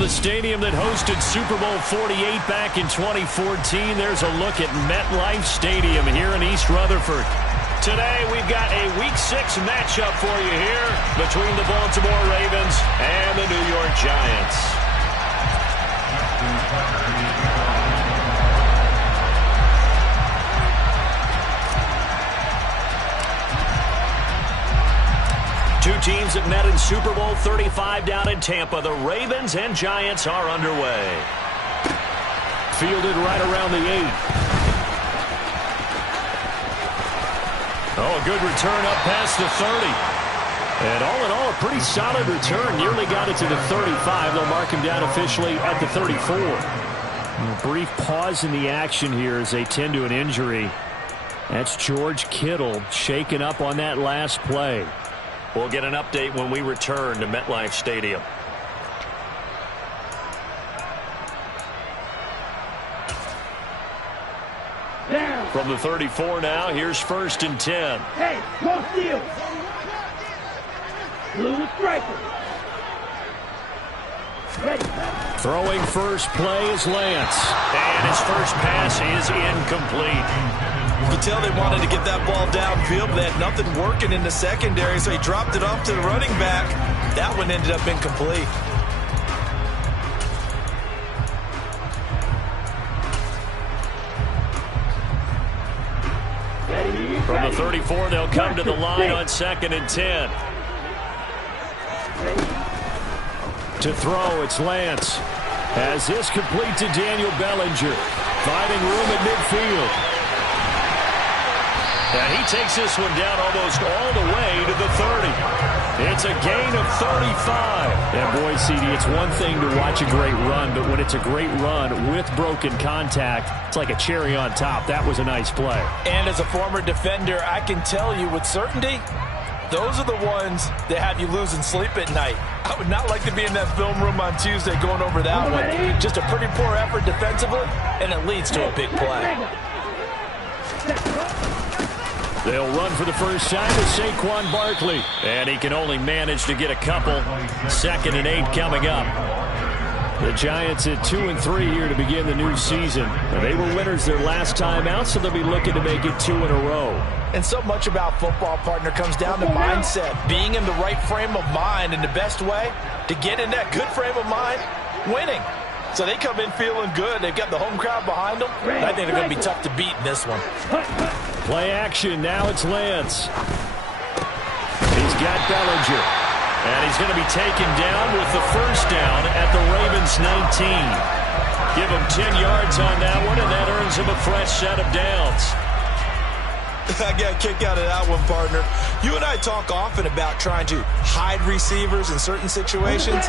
the stadium that hosted Super Bowl 48 back in 2014, there's a look at MetLife Stadium here in East Rutherford. Today, we've got a Week 6 matchup for you here between the Baltimore Ravens and the New York Giants. Two teams that met in Super Bowl 35 down in Tampa. The Ravens and Giants are underway. Fielded right around the 8. Oh, a good return up past the 30. And all in all, a pretty solid return. Nearly got it to the 35. They'll mark him down officially at the 34. A brief pause in the action here as they tend to an injury. That's George Kittle shaken up on that last play. We'll get an update when we return to MetLife Stadium. From the 34 now, here's 1st and 10. Hey, no steal. Blue striker. Ready. Throwing first play is Lance. And his first pass is incomplete. You could tell they wanted to get that ball downfield, but they had nothing working in the secondary, so he dropped it off to the running back. That one ended up incomplete. From the 34, they'll come to the line on 2nd and 10. To throw, it's Lance. As this complete to Daniel Bellinger. Finding room at midfield. And he takes this one down almost all the way to the 30. It's a gain of 35. And boy, CD, it's one thing to watch a great run, but when it's a great run with broken contact, it's like a cherry on top. That was a nice play. And as a former defender, I can tell you with certainty, those are the ones that have you losing sleep at night. I would not like to be in that film room on Tuesday going over that one. Just a pretty poor effort defensively, and it leads to a big play. They'll run for the first time with Saquon Barkley. And he can only manage to get a couple. 2nd and 8 coming up. The Giants at 2-3 here to begin the new season. They were winners their last time out, so they'll be looking to make it 2 in a row. And so much about football, partner, comes down to mindset. Being in the right frame of mind, and the best way to get in that good frame of mind, winning. So they come in feeling good. They've got the home crowd behind them. I think they're going to be tough to beat in this one. Play action. Now it's Lance. He's got Bellinger. And he's going to be taken down with the first down at the Ravens 19. Give him 10 yards on that one, and that earns him a fresh set of downs. I got a kick out of that one, partner. You and I talk often about trying to hide receivers in certain situations,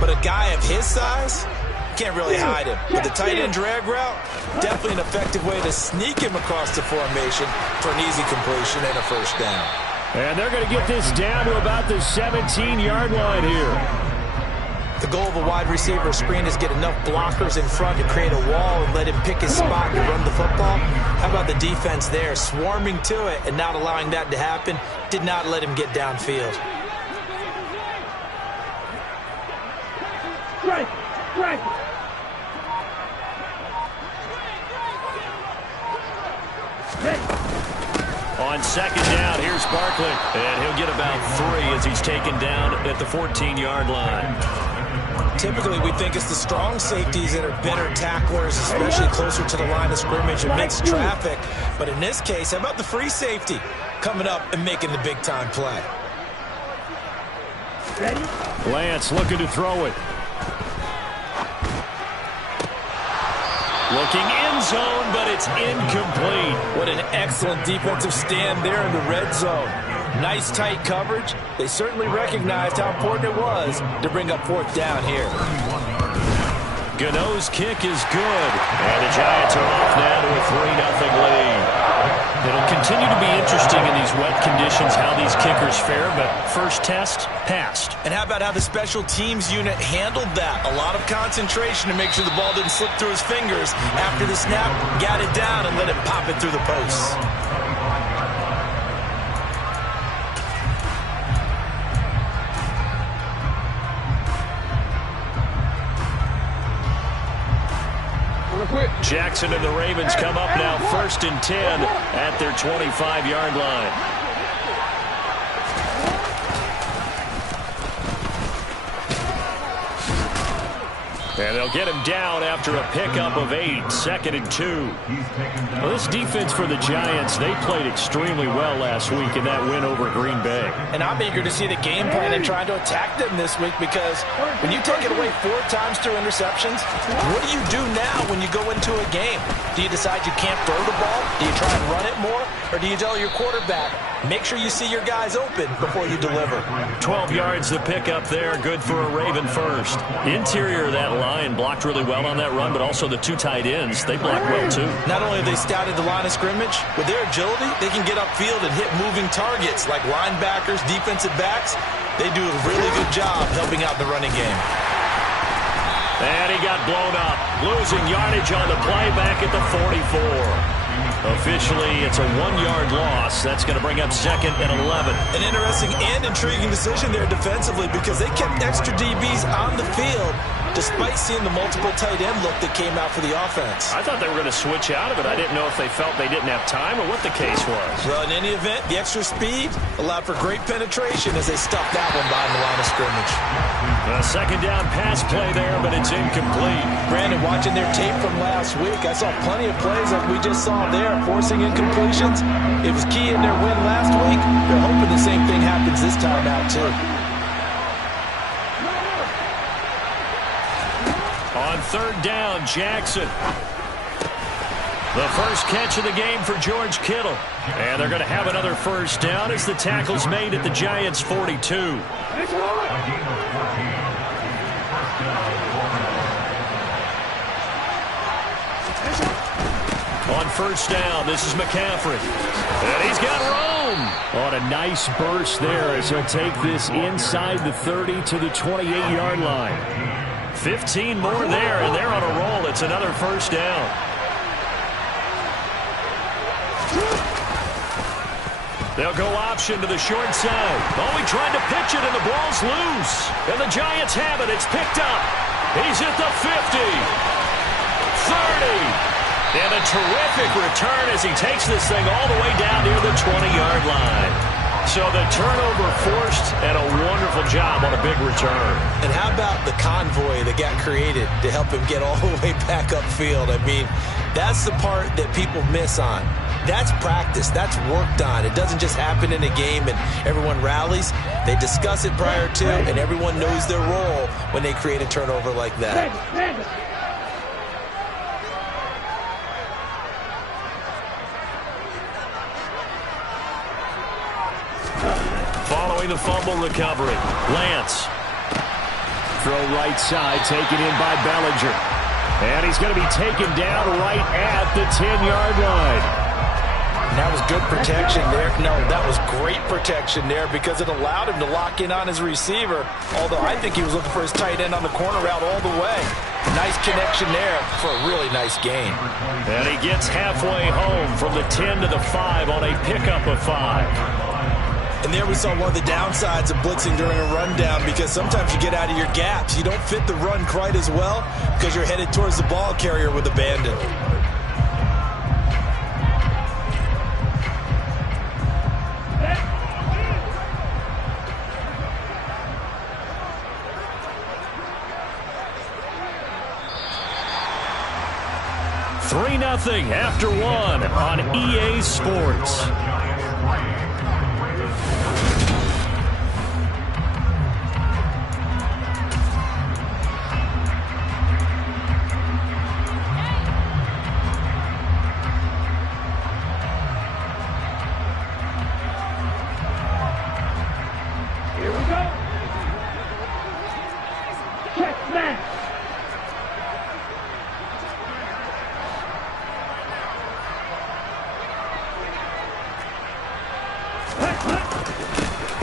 but a guy of his size can't really hide him. With the tight end drag route, definitely an effective way to sneak him across the formation for an easy completion and a first down. And they're going to get this down to about the 17-yard line here. The goal of a wide receiver screen is get enough blockers in front to create a wall and let him pick his spot to run the football. How about the defense there, swarming to it and not allowing that to happen? Did not let him get downfield. Strike. On 2nd down, here's Barkley. And he'll get about 3 as he's taken down at the 14-yard line. Typically, we think it's the strong safeties that are better tacklers, especially closer to the line of scrimmage amidst traffic. But in this case, how about the free safety coming up and making the big-time play? Lance looking to throw it. Looking end zone, but it's incomplete. What an excellent defensive stand there in the red zone. Nice tight coverage. They certainly recognized how important it was to bring up 4th down here. Gano's kick is good. And the Giants are off now to a 3-0 lead. It'll continue to be interesting in these wet conditions how these kickers fare, but first test, passed. And how about how the special teams unit handled that? A lot of concentration to make sure the ball didn't slip through his fingers. After the snap, got it down and let it pop it through the posts. Jackson and the Ravens come up now 1st and 10 at their 25-yard line. And they'll get him down after a pickup of 8, 2nd and 2. Well, this defense for the Giants, they played extremely well last week in that win over Green Bay. And I'm eager to see the game plan and trying to attack them this week, because when you take it away 4 times through interceptions, what do you do now when you go into a game? Do you decide you can't throw the ball? Do you try and run it more? Or do you tell your quarterback, make sure you see your guys open before you deliver? 12 yards to pick up there, good for a Raven first. Interior of that line blocked really well on that run, but also the 2 tight ends, they blocked well too. Not only have they scouted the line of scrimmage, with their agility, they can get upfield and hit moving targets like linebackers, defensive backs. They do a really good job helping out the running game. And he got blown up, losing yardage on the play back at the 44. Officially, it's a 1-yard loss. That's going to bring up 2nd and 11. An interesting and intriguing decision there defensively, because they kept extra DBs on the field despite seeing the multiple tight end look that came out for the offense. I thought they were going to switch out of it. I didn't know if they felt they didn't have time or what the case was. Well, in any event, the extra speed allowed for great penetration as they stuffed that one behind the line of scrimmage. A 2nd down pass play there, but it's incomplete. Brandon, watching their tape from last week, I saw plenty of plays like we just saw there, forcing incompletions. It was key in their win last week. They're hoping the same thing happens this time out, too. On 3rd down, Jackson. The first catch of the game for George Kittle. And they're going to have another 1st down as the tackle's made at the Giants' 42. On 1st down, this is McCaffrey. And he's got room. On a nice burst there as he'll take this inside the 30 to the 28-yard line. 15 more there, and they're on a roll. It's another 1st down. They'll go option to the short side. Oh, he tried to pitch it, and the ball's loose. And the Giants have it. It's picked up. He's at the 50. 30. And a terrific return as he takes this thing all the way down near the 20-yard line. So the turnover forced, and a wonderful job on a big return. And how about the convoy that got created to help him get all the way back upfield? I mean, that's the part that people miss on. That's practice. That's worked on. It doesn't just happen in a game and everyone rallies. They discuss it prior to, and everyone knows their role when they create a turnover like that. Following the fumble recovery, Lance. Throw right side, taken in by Bellinger. And he's going to be taken down right at the 10-yard line. And that was good protection there. No, that was great protection there, because it allowed him to lock in on his receiver, although I think he was looking for his tight end on the corner route all the way. Nice connection there for a really nice gain. And he gets halfway home from the 10 to the 5 on a pickup of 5. And there we saw one of the downsides of blitzing during a rundown, because sometimes you get out of your gaps. You don't fit the run quite as well because you're headed towards the ball carrier with abandon. Three 3-0 after 1 on EA Sports.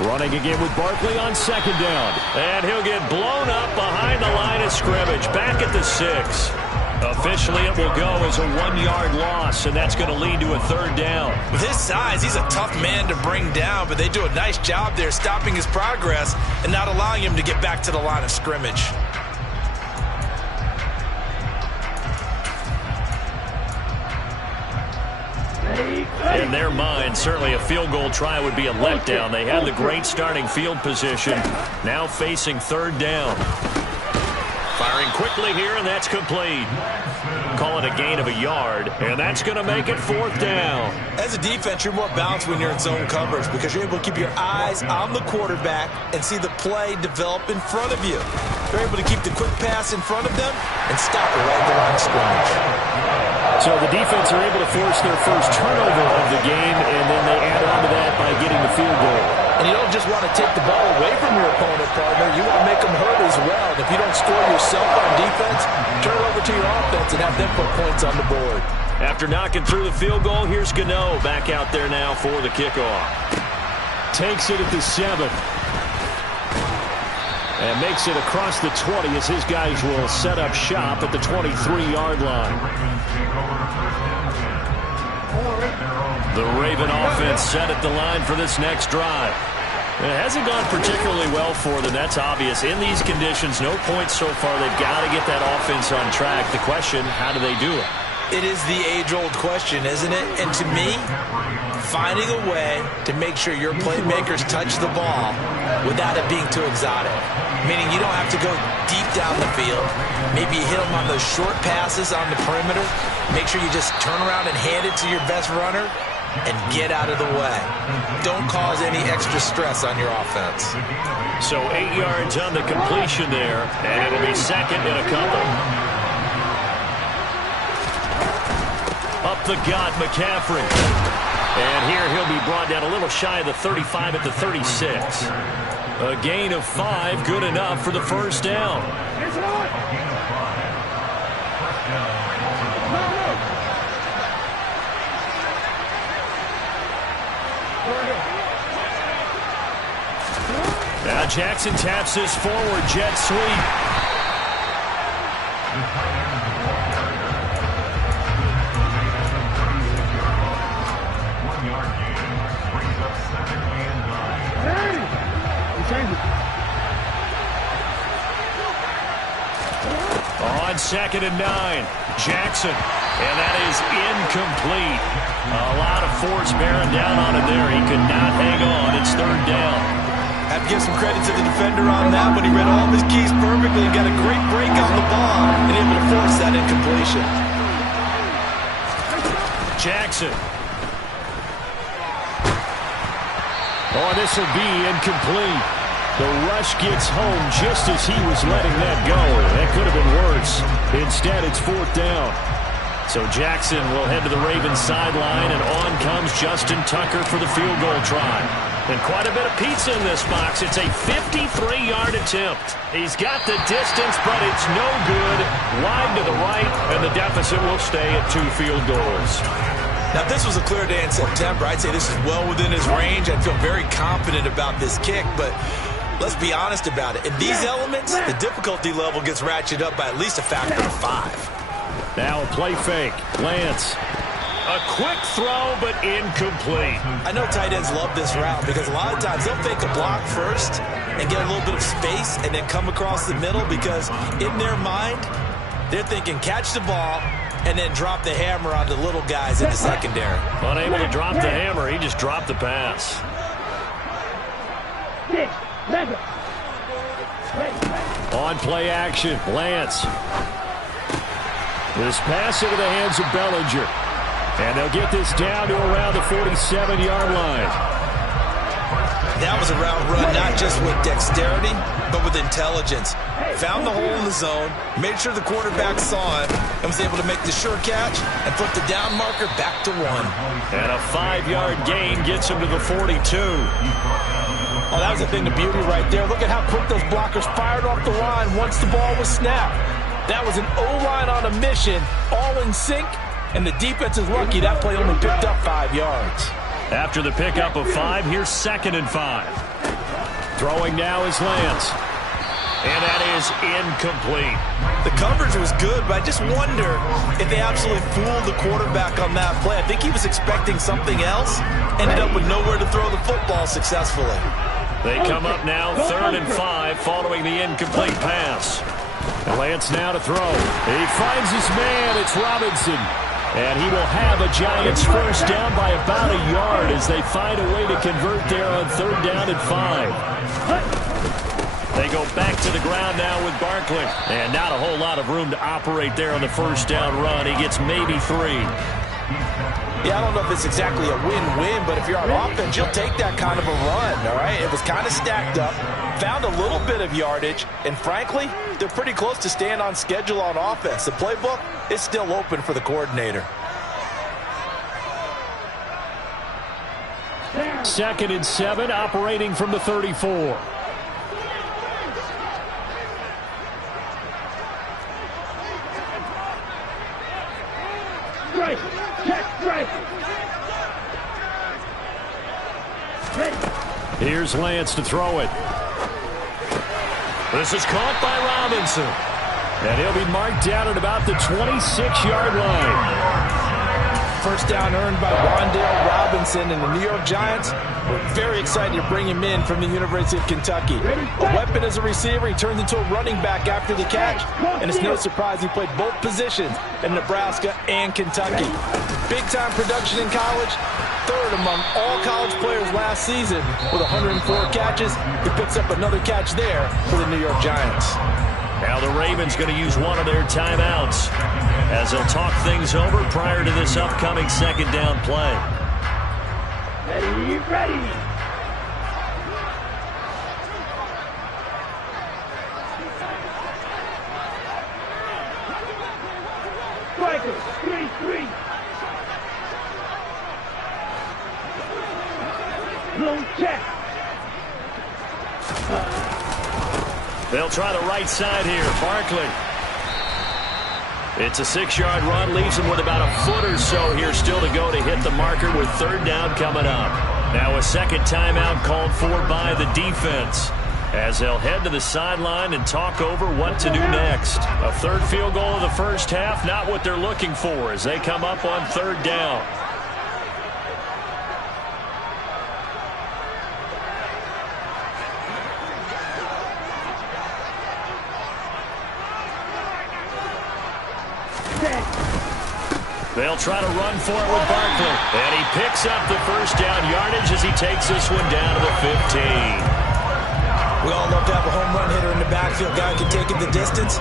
Running again with Barkley on 2nd down. And he'll get blown up behind the line of scrimmage. Back at the 6. Officially, it will go as a 1-yard loss, and that's going to lead to a 3rd down. With his size, he's a tough man to bring down, but they do a nice job there stopping his progress and not allowing him to get back to the line of scrimmage. In their mind, certainly a field goal try would be a letdown. They had the great starting field position. Now facing third down. Firing quickly here, and that's complete. Call it a gain of a yard, and that's going to make it fourth down. As a defense, you're more balanced when you're in zone coverage because you're able to keep your eyes on the quarterback and see the play develop in front of you. You're able to keep the quick pass in front of them and stop it right at the line of scrimmage. So the defense are able to force their first turnover of the game, and then they add on to that by getting the field goal. And you don't just want to take the ball away from your opponent, partner. You want to make them hurt as well. And if you don't score yourself on defense, turn it over to your offense and have them put points on the board. After knocking through the field goal, here's Gano back out there now for the kickoff. Takes it at the 7. And makes it across the 20 as his guys will set up shop at the 23-yard line. The Raven offense set at the line for this next drive. It hasn't gone particularly well for them. That's obvious. In these conditions, no points so far. They've got to get that offense on track. The question, how do they do it? It is the age-old question, isn't it? And to me, finding a way to make sure your playmakers touch the ball without it being too exotic. Meaning you don't have to go deep down the field. Maybe you hit them on those short passes on the perimeter. Make sure you just turn around and hand it to your best runner and get out of the way. Don't cause any extra stress on your offense. So 8 yards on the completion there, and it'll be second and a couple. Up the gut, McCaffrey. And here he'll be brought down a little shy of the 35 at the 36. A gain of 5, good enough for the first down. Now Jackson taps this forward, jet sweep. On 2nd and 9, Jackson, and that is incomplete. A lot of force bearing down on him there. He could not hang on. It's third down. Have to give some credit to the defender on that when he read all of his keys perfectly and got a great break on the ball and able to force that incompletion. Jackson. Oh, this will be incomplete. The rush gets home just as he was letting that go. That could have been worse. Instead, it's fourth down. So Jackson will head to the Ravens sideline, and on comes Justin Tucker for the field goal try. And quite a bit of pizza in this box. It's a 53-yard attempt. He's got the distance, but it's no good. Wide to the right, and the deficit will stay at 2 field goals. Now, if this was a clear day in September, I'd say this is well within his range. I'd feel very confident about this kick, but let's be honest about it. In these elements, the difficulty level gets ratcheted up by at least a factor of 5. Now a play fake. Lance. A quick throw, but incomplete. I know tight ends love this route because a lot of times they'll fake a block first and get a little bit of space and then come across the middle because in their mind, they're thinking catch the ball and then drop the hammer on the little guys in the secondary. Unable to drop the hammer, he just dropped the pass. On play action, Lance. This pass into the hands of Bellinger. And they'll get this down to around the 47-yard line. That was a route run not just with dexterity, but with intelligence. Found the hole in the zone, made sure the quarterback saw it, and was able to make the sure catch and put the down marker back to 1. And a 5-yard gain gets him to the 42. Oh, that was a thing of beauty right there. Look at how quick those blockers fired off the line once the ball was snapped. That was an O-line on a mission, all in sync, and the defense is lucky that play only picked up 5 yards. After the pickup of 5, here's 2nd and 5. Throwing now is Lance. And that is incomplete. The coverage was good, but I just wonder if they absolutely fooled the quarterback on that play. I think he was expecting something else, ended up with nowhere to throw the football successfully. They come up now 3rd and 5 following the incomplete pass. And Lance now to throw. He finds his man. It's Robinson. And he will have a Giants first down by about a yard as they find a way to convert there on 3rd down and 5. They go back to the ground now with Barkley. And not a whole lot of room to operate there on the first down run. He gets maybe 3. Yeah, I don't know if it's exactly a win-win, but if you're on offense, you'll take that kind of a run, all right? It was kind of stacked up, found a little bit of yardage, and frankly, they're pretty close to staying on schedule on offense. The playbook is still open for the coordinator. 2nd and 7, operating from the 34. Here's Lance to throw it. This is caught by Robinson. And he'll be marked down at about the 26-yard line. First down earned by Wan'Dale Robinson, and the New York Giants were very excited to bring him in from the University of Kentucky. A weapon as a receiver, he turned into a running back after the catch, and it's no surprise he played both positions in Nebraska and Kentucky. Big-time production in college, 3rd among all college players last season with 104 catches. He picks up another catch there for the New York Giants. Now the Ravens going to use one of their timeouts as they'll talk things over prior to this upcoming 2nd down play. Ready. Striker, 3-3. Long check. They'll try the right side here. Barkley. It's a 6-yard run. Leaves him with about a foot or so here still to go to hit the marker with 3rd down coming up. Now a second timeout called for by the defense as they'll head to the sideline and talk over what to do next. A 3rd field goal of the first half, not what they're looking for as they come up on 3rd down. They'll try to run for it with Barkley. And he picks up the first down yardage as he takes this one down to the 15. We all love to have a home run hitter in the backfield. Guy can take it the distance.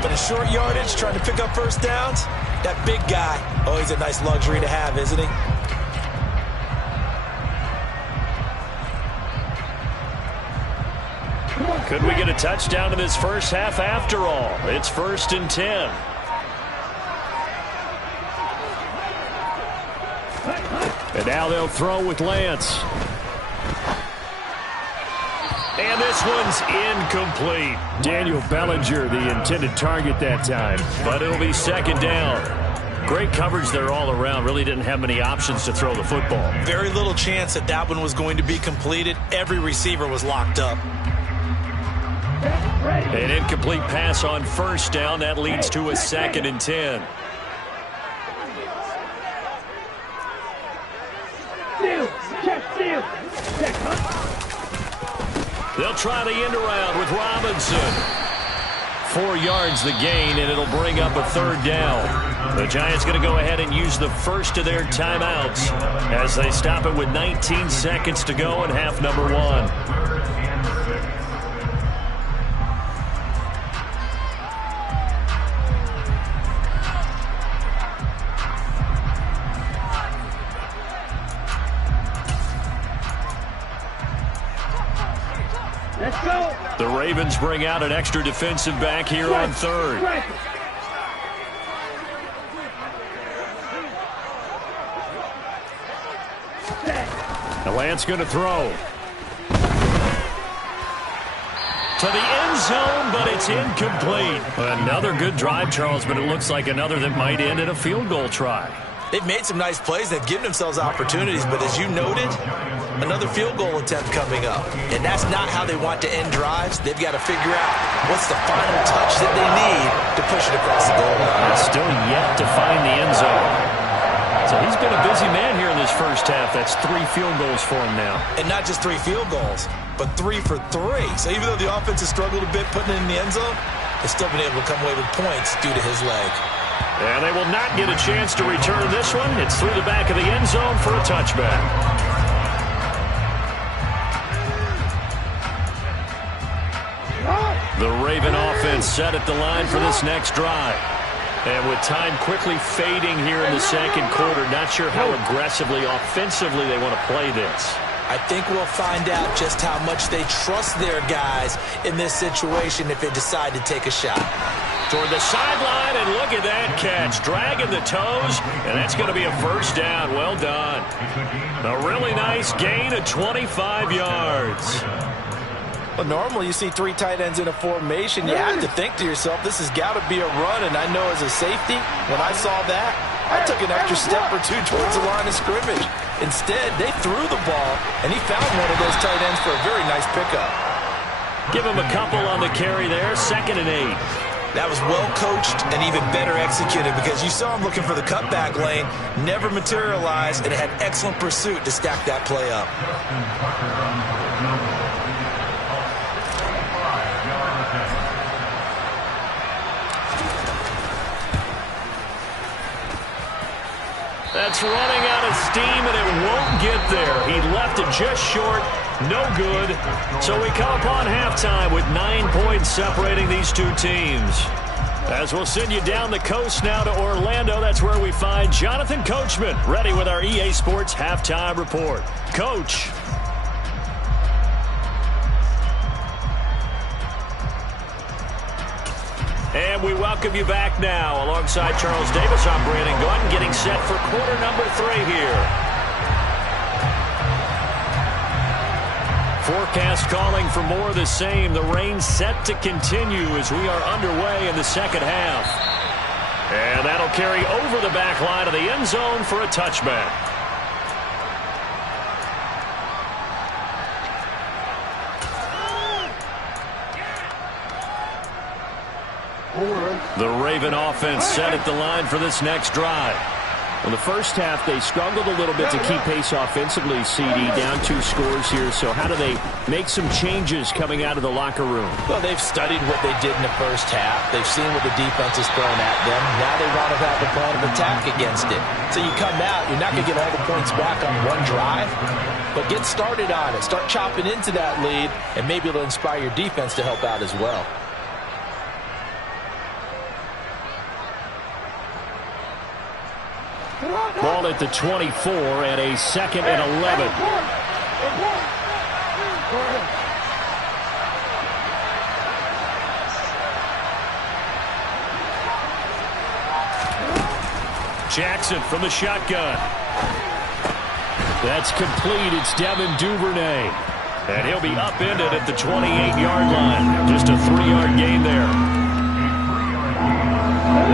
But a short yardage, trying to pick up first downs, that big guy, oh, he's a nice luxury to have, isn't he? Could we get a touchdown in this first half after all? It's 1st and 10. And now they'll throw with Lance. And this one's incomplete. Daniel Bellinger, the intended target that time. But it'll be 2nd down. Great coverage there all around. Really didn't have many options to throw the football. Very little chance that that one was going to be completed. Every receiver was locked up. An incomplete pass on 1st down. That leads to a 2nd and 10. They'll try the end around with Robinson. 4 yards the gain, and it'll bring up a 3rd down. The Giants going to go ahead and use the first of their timeouts as they stop it with 19 seconds to go in half number 1. Let's go. The Ravens bring out an extra defensive back here on 3rd. Now Lance going to throw. To the end zone, but it's incomplete. Another good drive, Charles, but it looks like another that might end in a field goal try. They've made some nice plays. They've given themselves opportunities, but as you noted, another field goal attempt coming up. And that's not how they want to end drives. They've got to figure out what's the final touch that they need to push it across the goal line. It's still yet to find the end zone. So he's been a busy man here in this first half. That's 3 field goals for him now. And not just 3 field goals, but 3 for 3. So even though the offense has struggled a bit putting it in the end zone, they've still been able to come away with points due to his leg. And they will not get a chance to return this one. It's through the back of the end zone for a touchback. The Raven offense set at the line for this next drive. And with time quickly fading here in the second quarter, not sure how aggressively, offensively they want to play this. I think we'll find out just how much they trust their guys in this situation if they decide to take a shot. Toward the sideline, and look at that catch. Dragging the toes, and that's going to be a first down. Well done. A really nice gain of 25 yards. Well, normally you see three tight ends in a formation. You have to think to yourself, this has got to be a run. And I know as a safety, when I saw that, I took an extra step or two towards the line of scrimmage. Instead, they threw the ball, and he found one of those tight ends for a very nice pickup. Give him a couple on the carry there, 2nd and 8. That was well coached and even better executed because you saw him looking for the cutback lane, never materialized, and had excellent pursuit to stack that play up. That's running out of steam, and it won't get there. He left it just short. No good. So we come upon halftime with 9 points separating these two teams. As we'll send you down the coast now to Orlando, that's where we find Jonathan Coachman, ready with our EA Sports Halftime Report. Coach. And we welcome you back now. Alongside Charles Davis, I'm Brandon Gunn, getting set for quarter number 3 here. Forecast calling for more of the same. The rain set to continue as we are underway in the second half. And that'll carry over the back line of the end zone for a touchback. The Raven offense set at the line for this next drive. In the first half, they struggled a little bit to keep pace offensively, CD, down 2 scores here. So how do they make some changes coming out of the locker room? Well, they've studied what they did in the first half. They've seen what the defense has thrown at them. Now they want to have a plan of attack against it. So you come out, you're not going to get all the points back on one drive, but get started on it. Start chopping into that lead, and maybe it'll inspire your defense to help out as well. Ball at the 24 and a 2nd and 11. Jackson from the shotgun. That's complete. It's Devin Duvernay. And he'll be upended at the 28-yard line. Just a 3-yard gain there.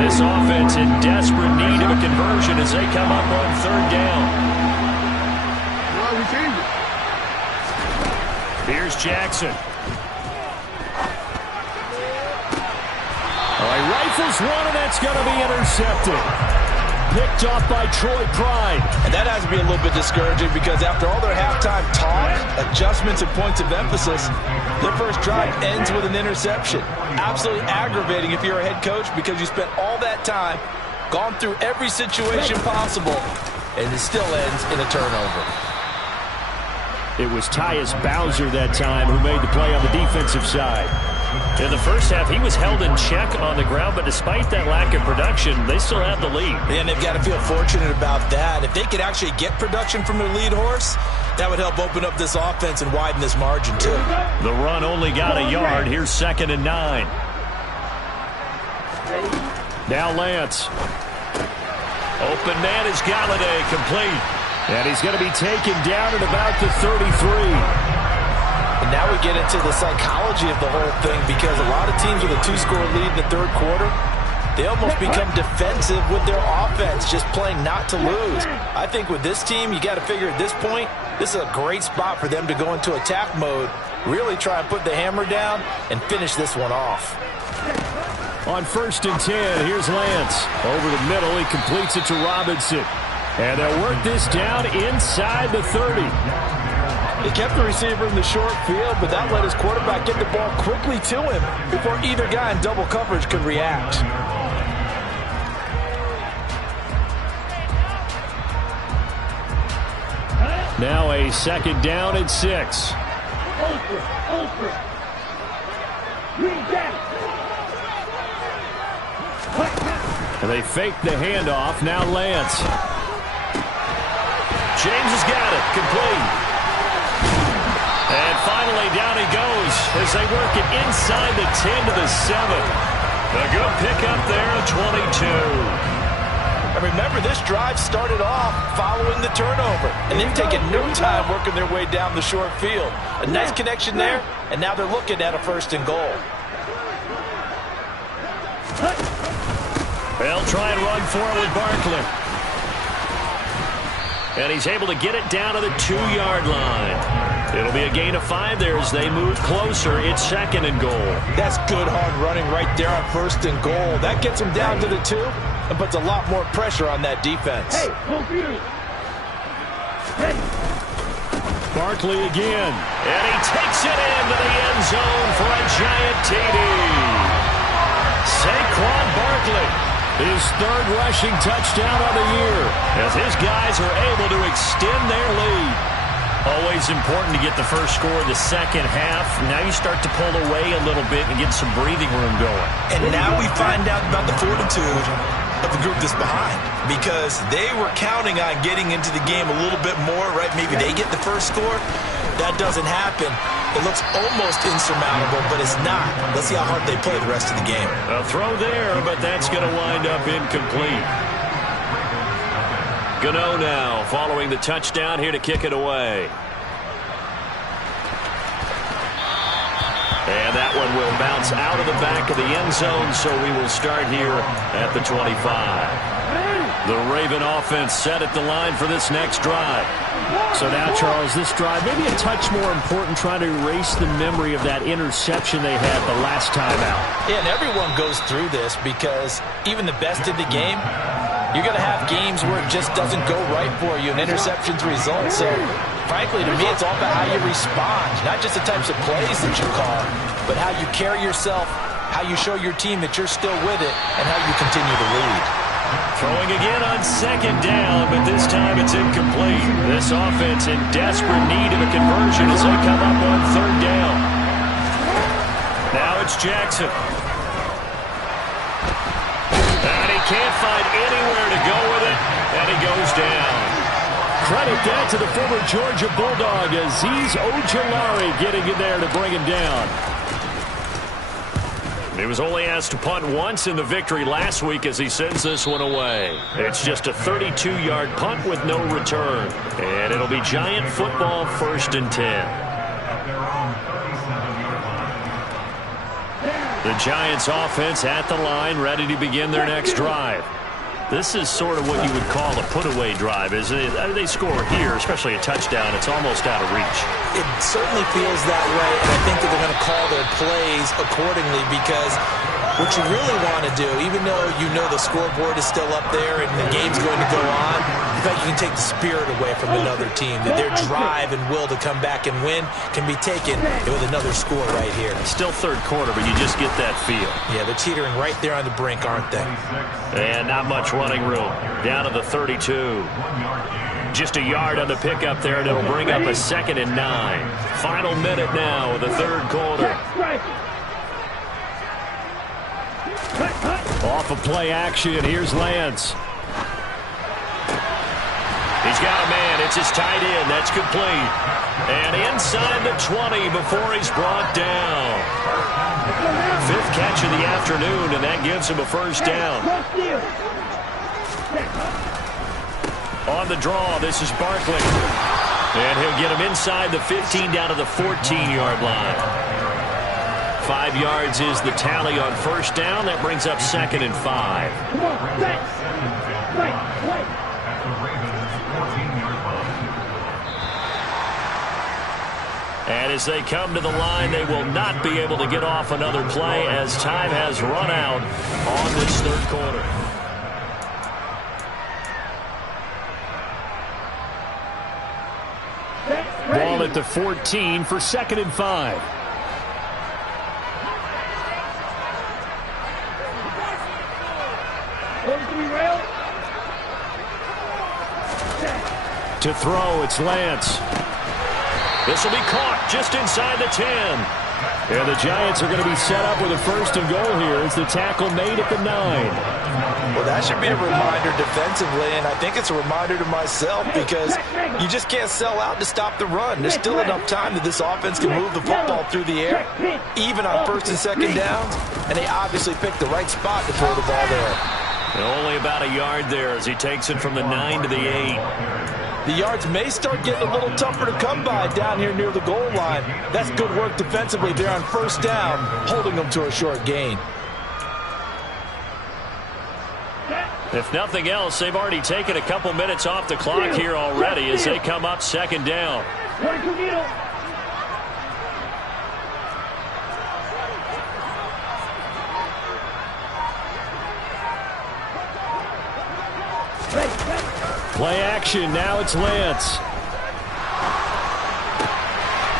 This offense in desperate need of a conversion as they come up on 3rd down. Here's Jackson. All right, rifles one, and that's going to be intercepted. Picked off by Troy Pride. And that has to be a little bit discouraging because after all their halftime talk, adjustments, and points of emphasis, their first drive ends with an interception. Absolutely aggravating if you're a head coach because you spent all that time, gone through every situation possible, and it still ends in a turnover. It was Tyus Bowser that time who made the play on the defensive side. In the first half, he was held in check on the ground, but despite that lack of production, they still have the lead. And they've got to feel fortunate about that. If they could actually get production from their lead horse, that would help open up this offense and widen this margin, too. The run only got a yard. Here's 2nd and 9. Now Lance. Open man is Galladay, complete. And he's going to be taken down at about the 33. And now we get into the psychology of the whole thing because a lot of teams with a 2-score lead in the 3rd quarter, they almost become defensive with their offense, just playing not to lose. I think with this team, you got to figure at this point, this is a great spot for them to go into attack mode, really try and put the hammer down and finish this one off. On 1st and 10, here's Lance. Over the middle, he completes it to Robinson. And they'll work this down inside the 30. He kept the receiver in the short field, but that let his quarterback get the ball quickly to him before either guy in double coverage could react. Now a 2nd down and 6. Ultra. Green jacket. And they fake the handoff. Now Lance. James has got it. Complete. And finally down he goes as they work it inside the 10 to the 7. A good pickup there at 22. And remember, this drive started off following the turnover, and they've taken no time working their way down the short field. A nice connection there, and now they're looking at a 1st and goal. They'll try and run for it with Barkley. And he's able to get it down to the 2-yard line. It'll be a gain of 5 there as they move closer. It's 2nd and goal. That's good hard running right there on 1st and goal. That gets them down to the 2 and puts a lot more pressure on that defense. Hey, confused. Hey. Barkley again. And he takes it into the end zone for a giant TD. Saquon Barkley, his 3rd rushing touchdown of the year, as his guys are able to extend their lead. Always important to get the first score of the second half. Now you start to pull away a little bit and get some breathing room going. And now we find out about the fortitude of the group that's behind, because they were counting on getting into the game a little bit more, right? Maybe they get the first score. That doesn't happen. It looks almost insurmountable, but it's not. Let's see how hard they play the rest of the game. A throw there, but that's going to wind up incomplete. Gano now following the touchdown here to kick it away. And that one will bounce out of the back of the end zone, so we will start here at the 25. The Raven offense set at the line for this next drive. So now, Charles, this drive maybe a touch more important, trying to erase the memory of that interception they had the last time out. Yeah, and everyone goes through this because even the best in the game, you're going to have games where it just doesn't go right for you and interceptions result. So, frankly, to me, it's all about how you respond, not just the types of plays that you call, but how you carry yourself, how you show your team that you're still with it, and how you continue to lead. Throwing again on 2nd down, but this time it's incomplete. This offense in desperate need of a conversion as they come up on 3rd down. Now it's Jackson. And he can't find anywhere to go with it, and he goes down. Credit that to the former Georgia Bulldog, Azeez Ojulari getting in there to bring him down. He was only asked to punt once in the victory last week as he sends this one away. It's just a 32-yard punt with no return. And it'll be Giant football, 1st and 10. The Giants offense at the line, ready to begin their next drive. This is sort of what you would call a put-away drive, isn't it? They score here, especially a touchdown. It's almost out of reach. It certainly feels that way, and I think that they're going to call their plays accordingly, because what you really want to do, even though you know the scoreboard is still up there and the game's going to go on, in fact, you can take the spirit away from another team. That their drive and will to come back and win can be taken with another score right here. Still 3rd quarter, but you just get that feel. Yeah, they're teetering right there on the brink, aren't they? And not much running room. Down to the 32. Just a yard on the pickup there, and it'll bring up a 2nd and 9. Final minute now of the 3rd quarter. Off of play action, here's Lance. He's got a man. It's his tight end. That's complete. And inside the 20 before he's brought down. 5th catch of the afternoon, and that gives him a 1st down. On the draw, this is Barkley. And he'll get him inside the 15 down to the 14-yard line. 5 yards is the tally on 1st down. That brings up 2nd and 5. Come on, set. Right. And as they come to the line, they will not be able to get off another play as time has run out on this 3rd quarter. Ball at the 14 for 2nd and 5. To throw, it's Lance. This will be caught just inside the 10. And the Giants are going to be set up with a 1st and goal here as the tackle made at the 9. Well, that should be a reminder defensively, and I think it's a reminder to myself because you just can't sell out to stop the run. There's still enough time that this offense can move the football through the air, even on 1st and 2nd downs, and they obviously picked the right spot to throw the ball there. And only about a yard there as he takes it from the 9 to the 8. The yards may start getting a little tougher to come by down here near the goal line. That's good work defensively there on 1st down, holding them to a short gain. If nothing else, they've already taken a couple minutes off the clock here already as they come up 2nd down. Play action, now it's Lance.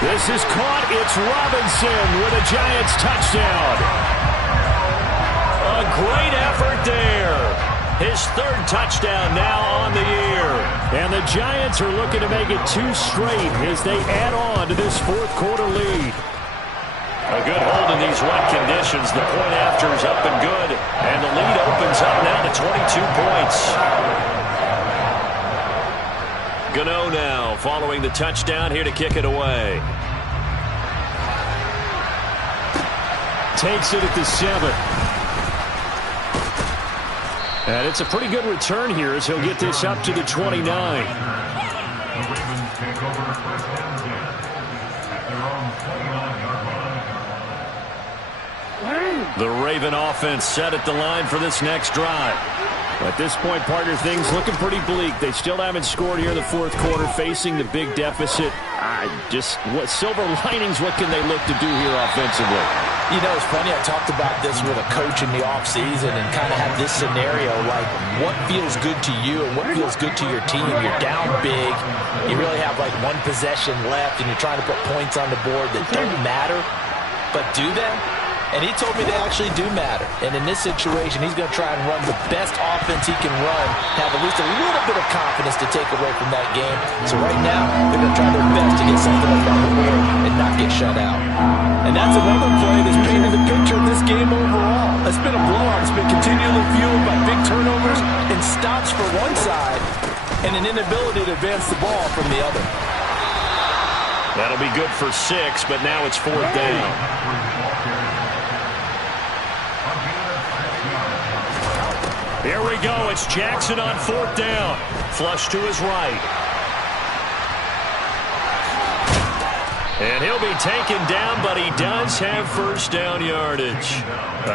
This is caught, it's Robinson with a Giants touchdown. A great effort there. His 3rd touchdown now on the year. And the Giants are looking to make it 2 straight as they add on to this 4th quarter lead. A good hold in these wet conditions. The point after is up and good. And the lead opens up now to 22 points. Gano now following the touchdown here to kick it away. Takes it at the 7. And it's a pretty good return here as he'll get this up to the 29. The Raven offense set at the line for this next drive. At this point, partner, things looking pretty bleak. They still haven't scored here in the 4th quarter, facing the big deficit. What silver linings, what can they look to do here offensively? You know, it's funny, I talked about this with a coach in the offseason and kind of had this scenario, like what feels good to you and what feels good to your team. You're down big, you really have like 1 possession left, and you're trying to put points on the board that don't matter, but do they? And he told me they actually do matter. And in this situation, he's going to try and run the best offense he can run, have at least a little bit of confidence to take away from that game. So right now, they're going to try their best to get something up on the board and not get shut out. And that's another play that's painted the picture of this game overall. It's been a blowout. It's been continually fueled by big turnovers and stops for one side and an inability to advance the ball from the other. That'll be good for 6, but now it's 4th down. Here we go. It's Jackson on 4th down. Flush to his right. And he'll be taken down, but he does have 1st down yardage.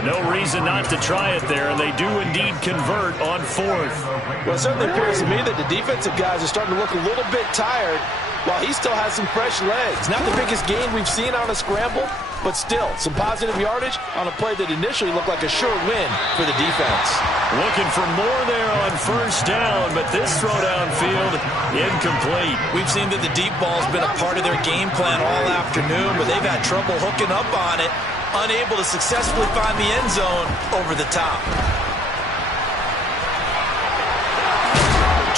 No reason not to try it there, and they do indeed convert on 4th. Well, it certainly appears to me that the defensive guys are starting to look a little bit tired while he still has some fresh legs. Not the biggest gain we've seen on a scramble, but still some positive yardage on a play that initially looked like a sure win for the defense. Looking for more there on 1st down, but this throw downfield incomplete. We've seen that the deep ball's been a part of their game plan all afternoon, but they've had trouble hooking up on it, unable to successfully find the end zone over the top.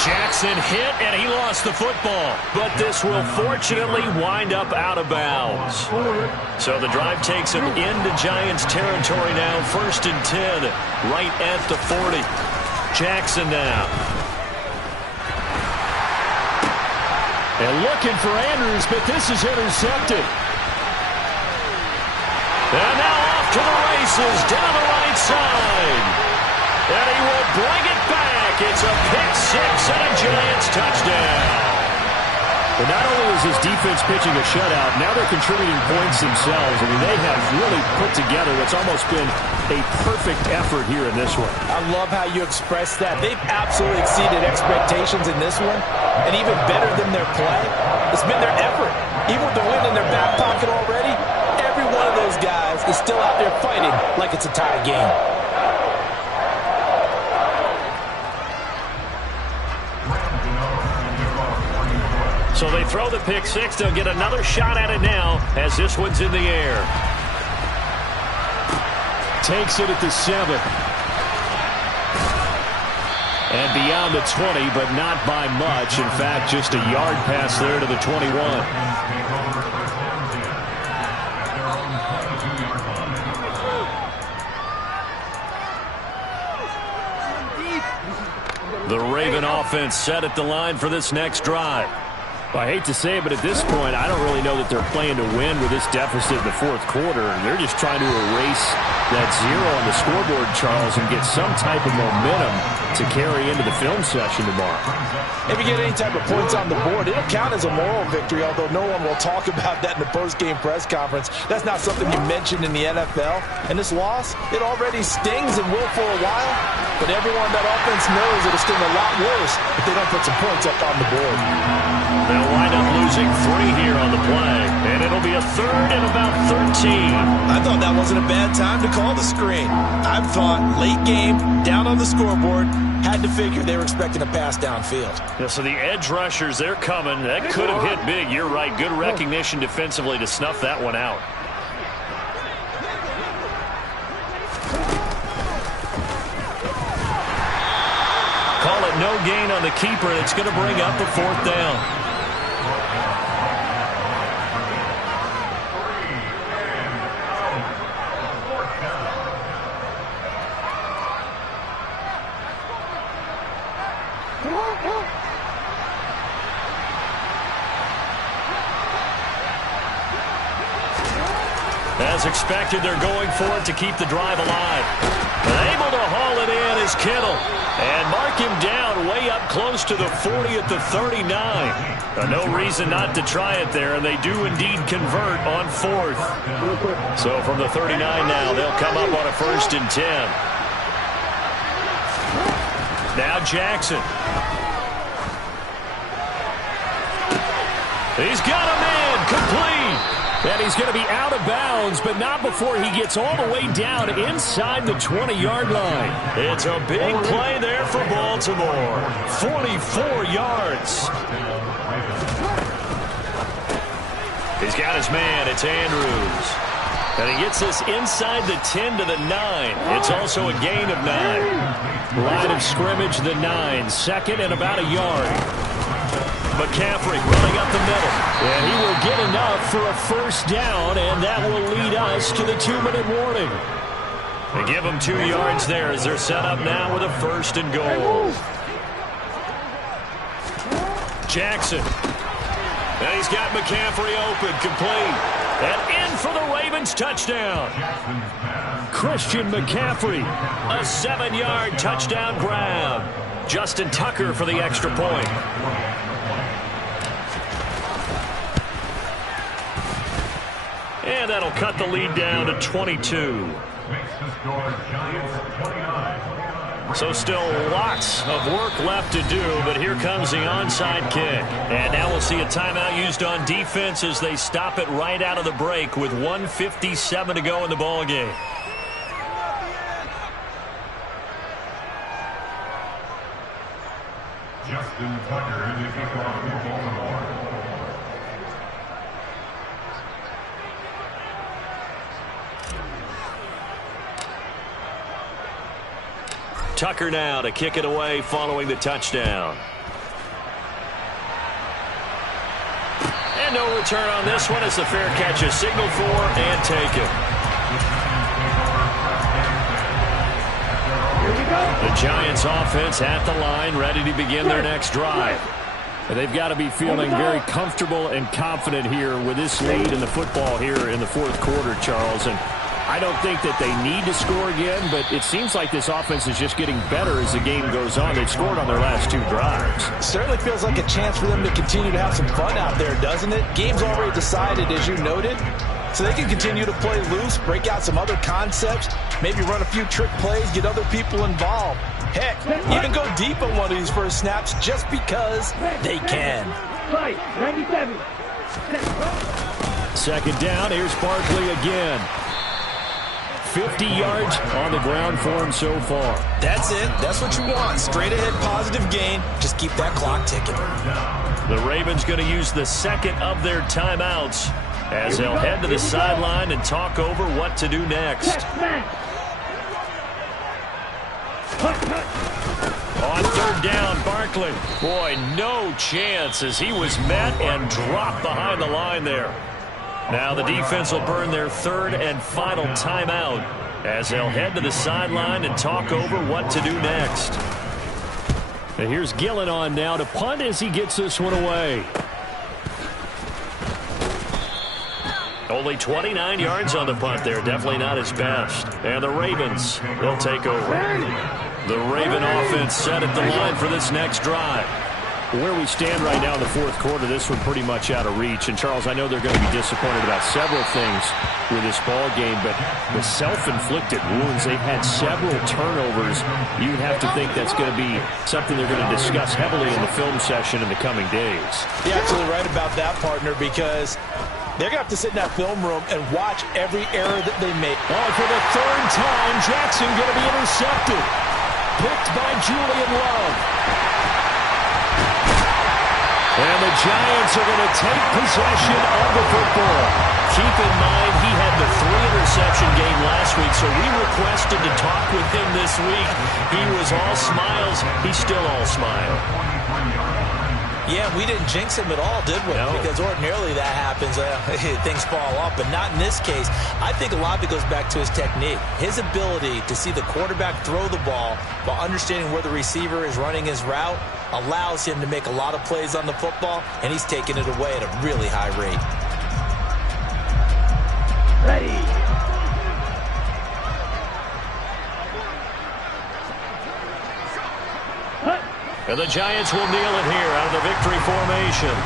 Jackson hit, and he lost the football. But this will fortunately wind up out of bounds. So the drive takes him into Giants territory now. 1st and 10, right at the 40. Jackson now. And looking for Andrews, but this is intercepted. And now off to the races, down the right side. And he will bring it back. It's a pick 6 and a Giants touchdown. But not only is his defense pitching a shutout, now they're contributing points themselves. I mean, they have really put together what's almost been a perfect effort here in this one. I love how you express that. They've absolutely exceeded expectations in this one, and even better than their play, it's been their effort. Even with the win in their back pocket already, every one of those guys is still out there fighting like it's a tie game. So they throw the pick 6. They'll get another shot at it now as this one's in the air. Takes it at the 7. And beyond the 20, but not by much. In fact, just a yard pass there to the 21. The Raven offense set at the line for this next drive. Well, I hate to say it, but at this point, I don't really know that they're playing to win with this deficit in the fourth quarter. They're just trying to erase that zero on the scoreboard, Charles, and get some type of momentum to carry into the film session tomorrow. If you get any type of points on the board, it'll count as a moral victory, although no one will talk about that in the post-game press conference. That's not something you mentioned in the NFL. And this loss, it already stings and will for a while, but everyone on that offense knows it'll sting a lot worse if they don't put some points up on the board. They'll wind up losing 3 here on the play, and it'll be a third and about 13. I thought that wasn't a bad time to call the screen. I thought late game, down on the scoreboard, had to figure they were expecting a pass downfield. Yeah, so the edge rushers, they're coming. That could have hit big. You're right. Good recognition defensively to snuff that one out. Call it no gain on the keeper. It's going to bring up the 4th down. As expected, they're going for it to keep the drive alive. And able to haul it in is Kittle. And mark him down way up close to the 40 at the 39. No reason not to try it there, and they do indeed convert on 4th. So from the 39 now, they'll come up on a 1st and 10. Now Jackson. He's got a man complete. And he's going to be out of bounds, but not before he gets all the way down inside the 20-yard line. It's a big play there for Baltimore. 44 yards. He's got his man. It's Andrews. And he gets this inside the 10 to the 9. It's also a gain of 9. Line of scrimmage, the 9. 2nd and about a yard. McCaffrey running up the middle. And he will get enough for a 1st down, and that will lead us to the 2-minute warning. They give them 2 yards there as they're set up now with a 1st and goal. Jackson. And he's got McCaffrey open, complete. And in for the Ravens touchdown. Christian McCaffrey, a 7-yard touchdown grab. Justin Tucker for the extra point. And that'll cut the lead down to 22. So still lots of work left to do, but here comes the onside kick. And now we'll see a timeout used on defense as they stop it right out of the break with 1:57 to go in the ballgame. Justin Tucker in the kickoff for Baltimore. Tucker now to kick it away following the touchdown. And no return on this one as the fair catch is signaled for and taken. The Giants offense at the line, ready to begin their next drive. They've got to be feeling very comfortable and confident here with this lead in the football here in the 4th quarter, Charles. And I don't think that they need to score again, but it seems like this offense is just getting better as the game goes on. They've scored on their last 2 drives. Certainly feels like a chance for them to continue to have some fun out there, doesn't it? Game's already decided, as you noted, so they can continue to play loose, break out some other concepts, maybe run a few trick plays, get other people involved. Heck, even go deep on one of these first snaps just because they can. 97. 2nd down, here's Barkley again. 50 yards on the ground for him so far. That's it. That's what you want. Straight ahead positive gain. Just keep that clock ticking. The Ravens going to use the 2nd of their timeouts as they'll head to the sideline and talk over what to do next. On third down, Barkley. Boy, no chance as he was met and dropped behind the line there. Now the defense will burn their third and final timeout as they'll head to the sideline and talk over what to do next. And here's Gillen on now to punt as he gets this one away. Only 29 yards on the punt there. Definitely not his best. And the Ravens will take over. The Raven offense set at the line for this next drive. Where we stand right now in the fourth quarter, this one pretty much out of reach. And, Charles, I know they're going to be disappointed about several things with this ball game, but the self-inflicted wounds, they've had several turnovers. You'd have to think that's going to be something they're going to discuss heavily in the film session in the coming days. You're absolutely right about that, partner, because they're going to have to sit in that film room and watch every error that they make. Oh, for the third time, Jackson going to be intercepted. Picked by Julian Love. And the Giants are going to take possession of the football. Keep in mind, he had the 3-interception game last week, so we requested to talk with him this week. He was all smiles. He's still all smile. Yeah, we didn't jinx him at all, did we? No. Because ordinarily that happens. Things fall off, but not in this case. I think a lot of it goes back to his technique. His ability to see the quarterback throw the ball while understanding where the receiver is running his route allows him to make a lot of plays on the football, and he's taking it away at a really high rate. Ready. And the Giants will kneel it here out of the victory formation.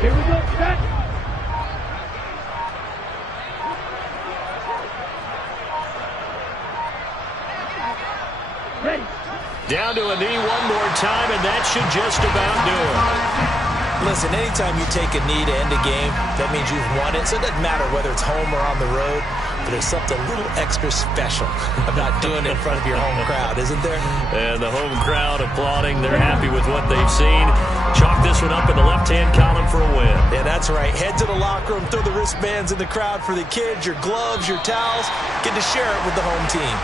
Here we go, set. Ready. Down to a knee one more time, and that should just about do it. Listen, anytime you take a knee to end a game, that means you've won it. So it doesn't matter whether it's home or on the road, but there's something a little extra special about doing it in front of your home crowd, isn't there? And the home crowd applauding. They're happy with what they've seen. Chalk this one up in the left-hand column for a win. Yeah, that's right. Head to the locker room, throw the wristbands in the crowd for the kids, your gloves, your towels. Get to share it with the home team.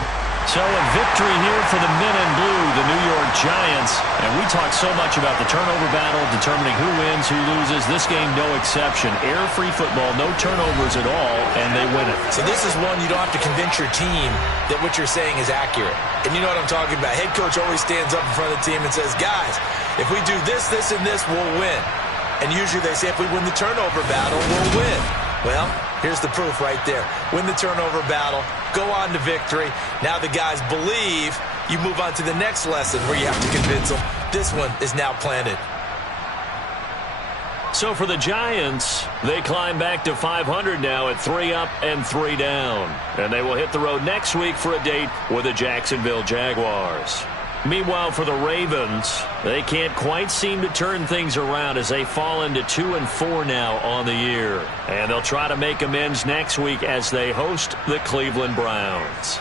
So a victory here for the men in blue, the New York Giants. And we talk so much about the turnover battle, determining who wins, who loses. This game, no exception. Error-free football, no turnovers at all, and they win it. So this is one you don't have to convince your team that what you're saying is accurate. And you know what I'm talking about. Head coach always stands up in front of the team and says, guys, if we do this, this, and this, we'll win. And usually they say if we win the turnover battle, we'll win. Well, here's the proof right there. Win the turnover battle, go on to victory. Now the guys believe. You move on to the next lesson where you have to convince them. This one is now planted. So for the Giants, they climb back to 500 now at 3 up and 3 down. And they will hit the road next week for a date with the Jacksonville Jaguars. Meanwhile, for the Ravens, they can't quite seem to turn things around as they fall into 2-4 now on the year. And they'll try to make amends next week as they host the Cleveland Browns.